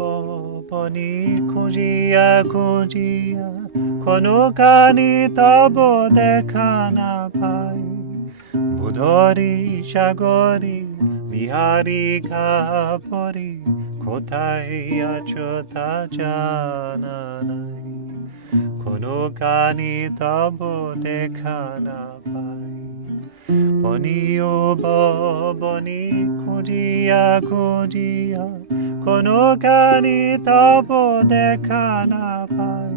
upavane khuṋjiyá khuṋjiyá Konakháne tava dekhá na pai Bhúdhare ságare niiháriká pare Kotháy ácha jáná Konakháne tava dekhá na pai Vane Upavane khuṋjiyá khuṋjiyá Konakháne tava dekhá na pai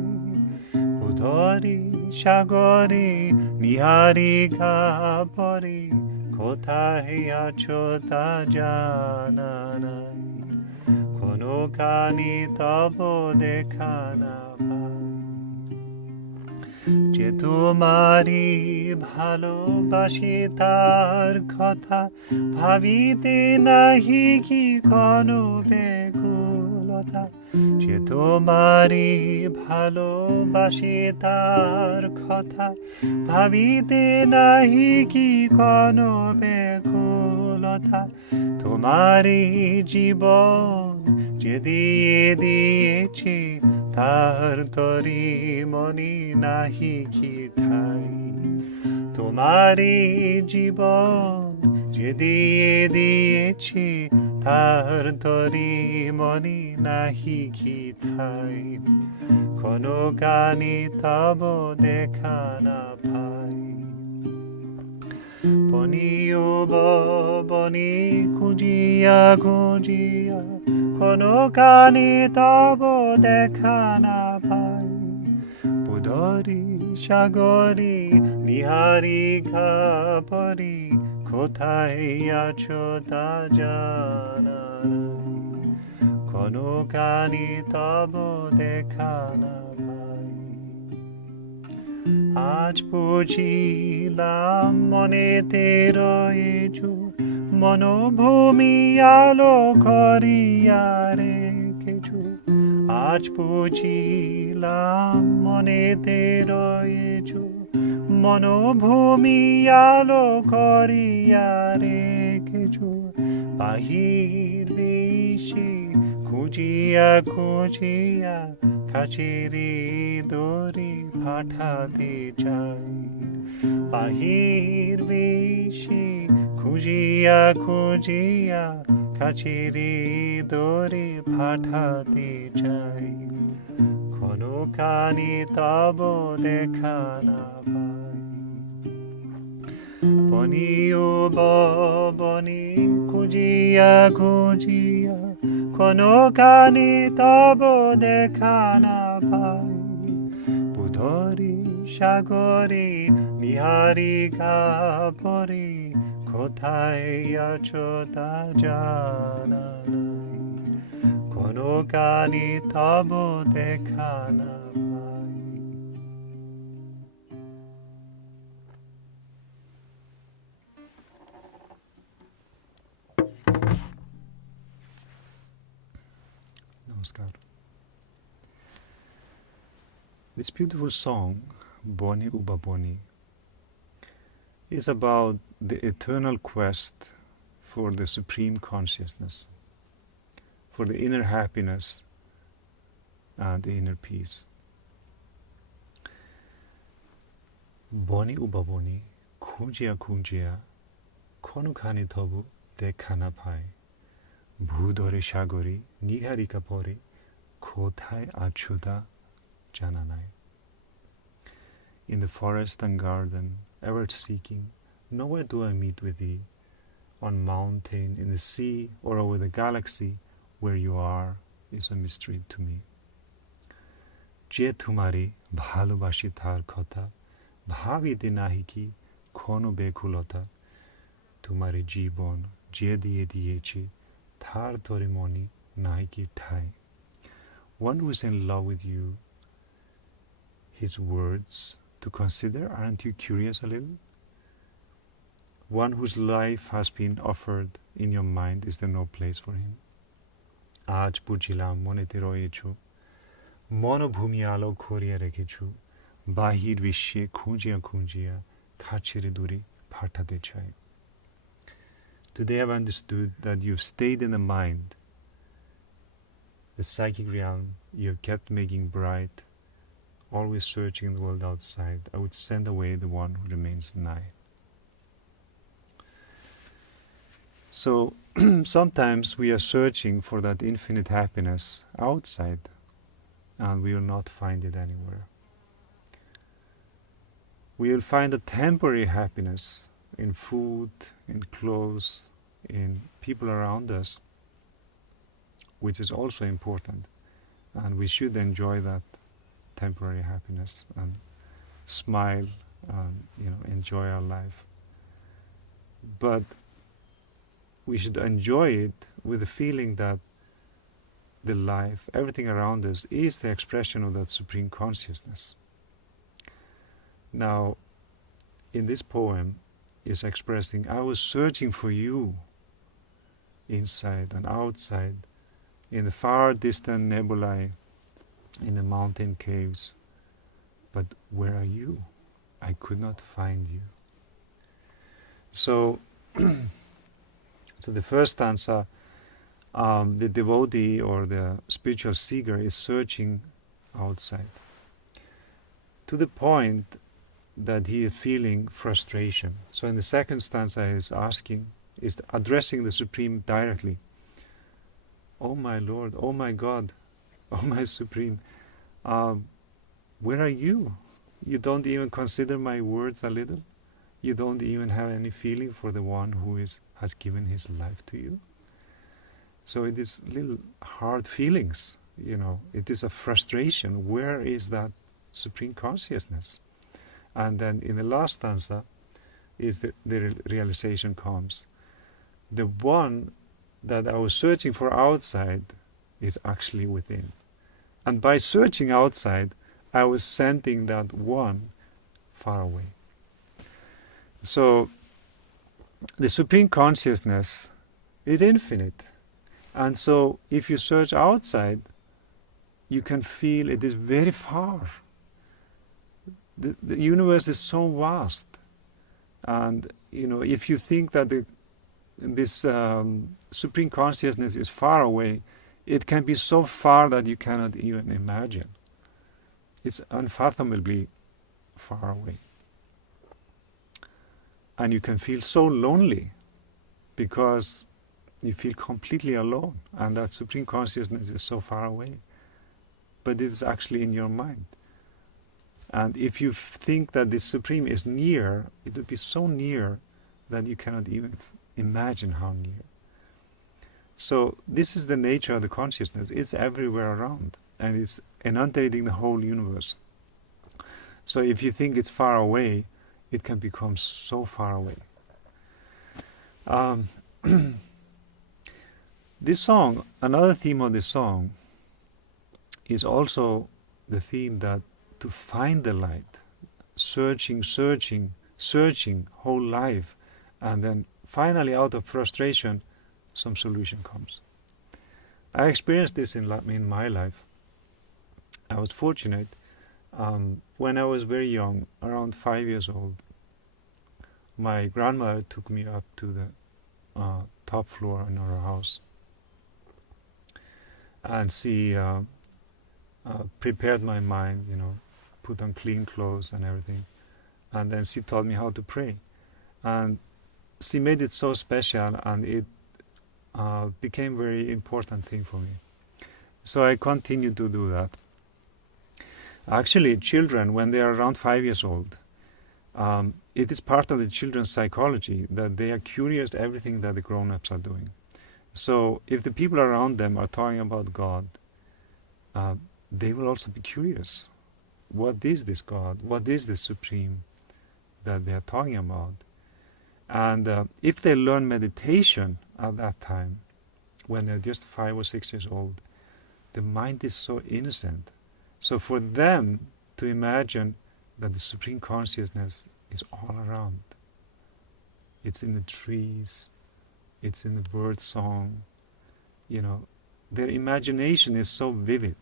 Bhúdhare ságare niiháriká pare Kotháy ácha jáná Konakháne tava dekhá na pai যে তোমারে ভালোবাসে তার কথা ভাবিতে নাহি কি কোনো ব্যাকুলতা যে তোমারে ভালোবাসে তার কথা ভাবিতে নাহি কি কোনো ব্যাকুলতা তোমারে জীবন যে দিয়ে দিয়েছে তার তরি মনি নাহি কি ঠাই তোমারে জীবন যে দিয়ে দিয়েছে তার তরি মনি নাহি কি ঠাই Konakháne tava dekhá na pai Vane Upavane khuṋjiyá khuṋjiyá Konakháne tava dekhá na pai Bhúdhare ságare niiháriká pare Kotháy ácha jáná Konakháne tava dekhá na pai আজ বুঝিলাম মনেতে রয়েছো মনোভূমি আলো করিয়া রেখেছো আজ বুঝিলাম মনেতে রয়েছো মনোভূমি আলো করিয়া রেখেছো বাহির দেশে খুঁজিয়া খুঁজিয়া কাছেরে দড়ি পাঠাতে চাই বাহির বেশি খুঁজিয়া খুঁজিয়া কাছেরে দড়ি পাঠাতে চাই Konakháne tava dekhá na pai Vane Upavane khuṋjiyá khuṋjiyá Konakháne tava dekhá na pai Bhúdhare ságare niiháriká pare Kotháy ácha jáná Konakháne tava dekhá na pai Namaskar. This beautiful song, Vane Upavane, is about the eternal quest for the supreme consciousness, for the inner happiness and the inner peace. Vane Upavane khuṋjiyá khuṋjiyá Konakháne tava dekhá na pai Bhúdhare ságare niiháriká pare Kotháy ácha jáná In the forest and garden, ever seeking, nowhere do I meet with thee. On mountain, in the sea, or over the galaxy, where you are is a mystery to me. যে tomáre bhálobáse তার কথা ভাবিতে নাহি কি কোনো ব্যাকুলতা তোমারে জীবন যে দিয়ে দিয়েছে তার তরে মনি নাহি কি ঠাই One who is in love with you, his words to consider, aren't you curious a little? One whose life has been offered in your mind, is there no place for him? আজ বুঝিলাম মনেতে রয়েছো মনোভূমি আলো করিয়া রেখেছো বাহির বিশ্বে খুঁজিয়া খুঁজিয়া কাছের দূরে পাঠাতে চাই Today I've understood that you've stayed in the mind the psychic realm you have kept making bright, always searching the world outside, I would send away the one who remains nigh. So sometimes we are searching for that infinite happiness outside, and we will not find it anywhere. We will find a temporary happiness in food, in clothes, in people around us, which is also important, and we should enjoy that temporary happiness and smile and enjoy our life. But we should enjoy it with the feeling that the life, everything around us, is the expression of that supreme consciousness. Now, in this poem is expressing, I was searching for you inside and outside, in the far distant nebulae, in the mountain caves. But where are you? I could not find you. So, so the first stanza, the devotee or the spiritual seeker is searching outside, to the point that he is feeling frustration. So in the second stanza is addressing the Supreme directly. Oh my Lord, oh my God, oh my Supreme, where are you? You don't even consider my words a little? You don't even have any feeling for the one who has given his life to you? So it is little hard feelings, it is a frustration. Where is that Supreme Consciousness? And then in the last stanza is the realization comes. The one that I was searching for outside is actually within. And by searching outside, I was sending that one far away. So the Supreme Consciousness is infinite. And so if you search outside, you can feel it is very far. The universe is so vast. And, if you think that this Supreme Consciousness is far away, it can be so far that you cannot even imagine. It's unfathomably far away. And you can feel so lonely because you feel completely alone, and that Supreme Consciousness is so far away. But it is actually in your mind. And if you think that the Supreme is near, it will be so near that you cannot even imagine how near. So this is the nature of the consciousness. It's everywhere around, and it's inundating the whole universe. So if you think it's far away, it can become so far away. This song, another theme of this song, is also the theme that to find the light, searching whole life, and then finally out of frustration, some solution comes. I experienced this in my life. I was fortunate. When I was very young, around 5 years old, my grandmother took me up to the top floor in our house, and she prepared my mind, put on clean clothes and everything, and then she taught me how to pray, and she made it so special, and it became very important thing for me. So I continued to do that. Actually, children, when they are around 5 years old, it is part of the children's psychology that they are curious everything that the grown-ups are doing. So if the people around them are talking about God, they will also be curious. What is this God? What is the Supreme that they are talking about? And if they learn meditation at that time, when they're just 5 or 6 years old, the mind is so innocent. So for them to imagine that the Supreme Consciousness is all around, it's in the trees, it's in the bird song, their imagination is so vivid.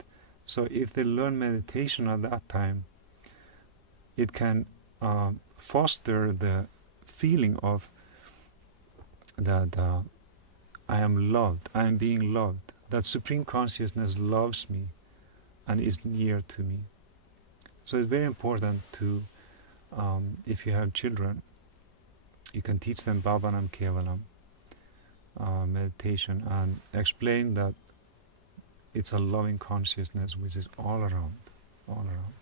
So if they learn meditation at that time, it can foster the feeling of that I am loved, I am being loved that Supreme Consciousness loves me and is near to me. So it's very important to, if you have children, you can teach them Bhavanam Kevalam meditation and explain that it's a loving consciousness which is all around, all around.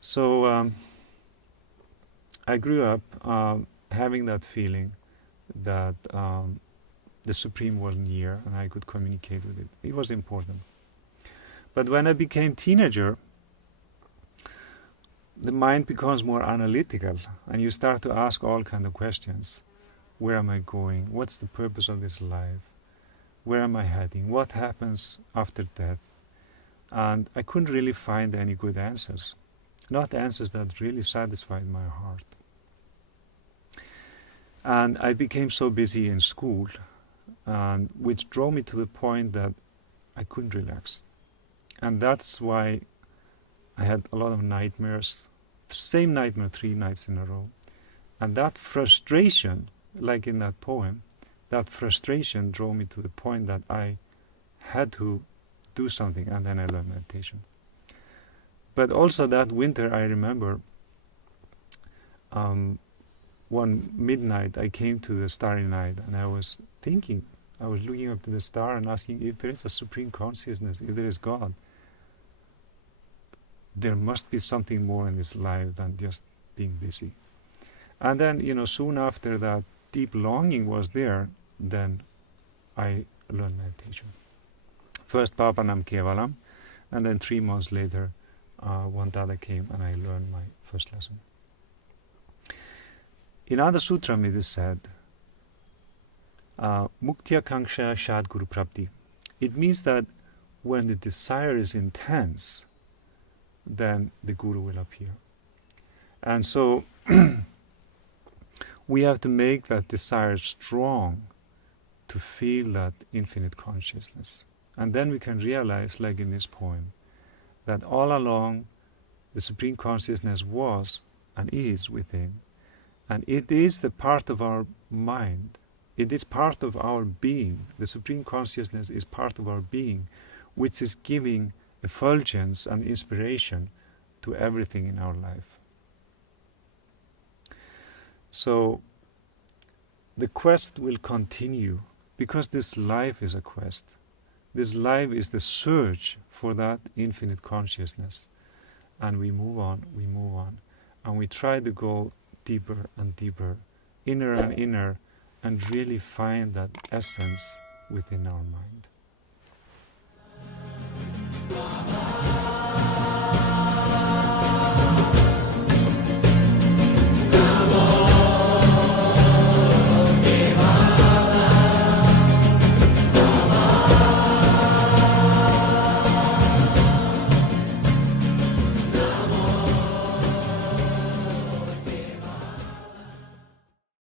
So I grew up having that feeling that the Supreme was near and I could communicate with it. It was important. But when I became teenager, the mind becomes more analytical and you start to ask all kinds of questions. Where am I going? What's the purpose of this life? Where am I heading? What happens after death? And I couldn't really find any good answers. Not answers that really satisfied my heart. And I became so busy in school, and which drove me to the point that I couldn't relax. And that's why I had a lot of nightmares, same nightmare 3 nights in a row. And that frustration, like in that poem, that frustration drove me to the point that I had to do something, and then I learned meditation. But also that winter, I remember one midnight I came to the starry night and I was thinking, I was looking up to the star and asking if there is a Supreme Consciousness, if there is God, there must be something more in this life than just being busy. And then, soon after that deep longing was there, then I learned meditation. First Bhavanam Kevalam, and then 3 months later, one Dada came and I learned my first lesson. In other sutram it is said, Muktya Kangsha Sadguru Prapti. It means that when the desire is intense, then the Guru will appear. And so we have to make that desire strong to feel that infinite consciousness. And then we can realize, like in this poem, that all along the Supreme Consciousness was and is within. And it is the part of our mind. It is part of our being. The Supreme Consciousness is part of our being, which is giving effulgence and inspiration to everything in our life. So the quest will continue because this life is a quest. This life is the search for that infinite consciousness. And we move on, and we try to go deeper and deeper, inner and inner, and really find that essence within our mind.